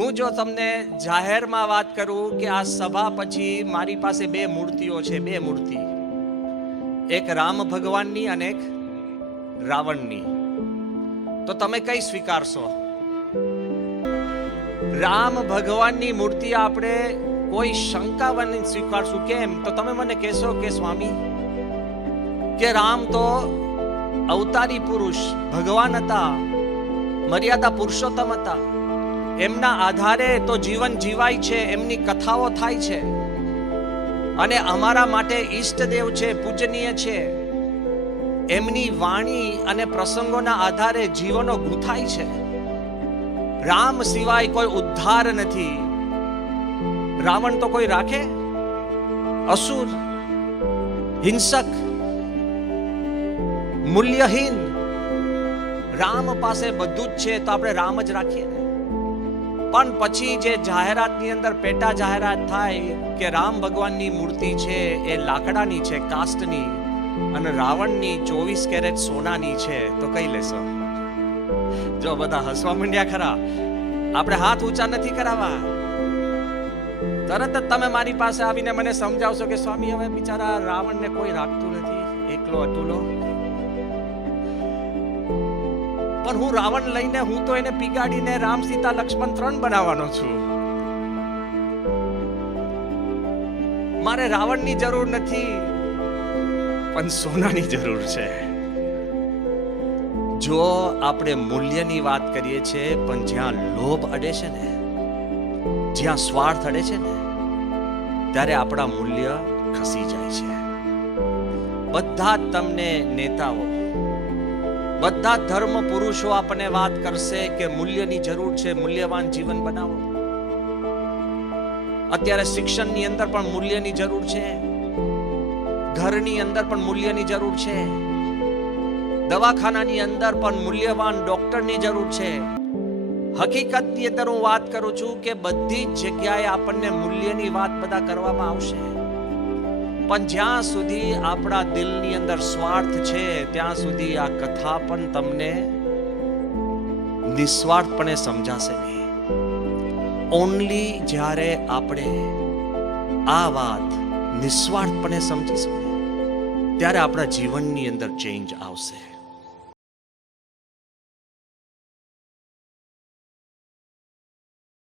હું જો તમને જાહેરમાં વાત કરું કે આ સભા પછી મારી પાસે બે મૂર્તિઓ છે, બે મૂર્તિ, એક રામ ભગવાનની અને એક રાવણની, તો તમે કઈ સ્વીકારશો? રામ ભગવાનની મૂર્તિ આપણે કોઈ શંકા વગર સ્વીકારશું. કેમ? તો તમે મને કહેશો કે સ્વામી, કે રામ તો અવતારી પુરુષ ભગવાન હતા, મર્યાદા પુરુષોત્તમ હતા, એમના આધારે તો જીવન જીવાય છે, એમની કથાઓ થાય છે, અને અમારા માટે ઈષ્ટદેવ છે, પૂજનીય છે. એમની વાણી અને પ્રસંગોના આધારે જીવનો ગૂંથાય છે. રામ સિવાય કોઈ ઉદ્ધાર નથી. રાવણ તો કોઈ રાખે? અસુર, હિંસક, મૂલ્યહીન. રામ પાસે બધું જ છે, તો આપણે રામ જ રાખીએ ને. પણ પછી જે જાહેરાતની અંદર પેટા જાહેરાત થાય કે રામ ભગવાનની મૂર્તિ છે એ લાકડાની છે, કાસ્ટની, અને રાવણની 24 કેરેટ સોનાની છે, તો કઈ લેશો? જો બધા હસવા માંડ્યા ખરા. આપણે હાથ ઊંચા નથી કરાવવા. તરત જ તમે મારી પાસે આવીને મને સમજાવશો કે સ્વામી, હવે બિચારા રાવણને કોઈ રાખતું નથી, એકલો અતુલો. પણ હું રાવણ લઈને હું તો એને પીગાડીને રામ, સીતા, લક્ષ્મણ 3 બનાવવાનો છું. મારે રાવણની જરૂર નથી, પણ સોનાની જરૂર છે. જો આપણે મૂલ્યની વાત કરીએ છીએ, પણ જ્યાં લોભ અડે છે ને, જ્યાં સ્વાર્થ અડે છે ને, ત્યારે આપણા મૂલ્ય ખસી જાય છે. બધા જ તમને નેતાઓ, બધા ધર્મ પુરુષો આપણને વાત કરશે કે મૂલ્યની જરૂર છે, મૂલ્યવાન જીવન બનાવો. અત્યારે શિક્ષણની અંદર પણ મૂલ્યની જરૂર છે, ઘરની અંદર પણ મૂલ્યની જરૂર છે, દવાખાનાની અંદર પણ મૂલ્યવાન ડોક્ટરની જરૂર છે. હકીકતની અંદર હું વાત કરું છું કે બધી જ જગ્યાએ આપણને મૂલ્યની વાત બધા કરવામાં આવશે, પણ જ્યાં સુધી આપણા દિલની અંદર સ્વાર્થ છે, ત્યાં સુધી આ કથા પણ તમને નિસ્વાર્થપણે સમજાશે નહીં. ઓન્લી જ્યારે આપણે આ વાત નિસ્વાર્થપણે સમજીશું, ત્યારે આપણા જીવનની અંદર ચેન્જ આવશે.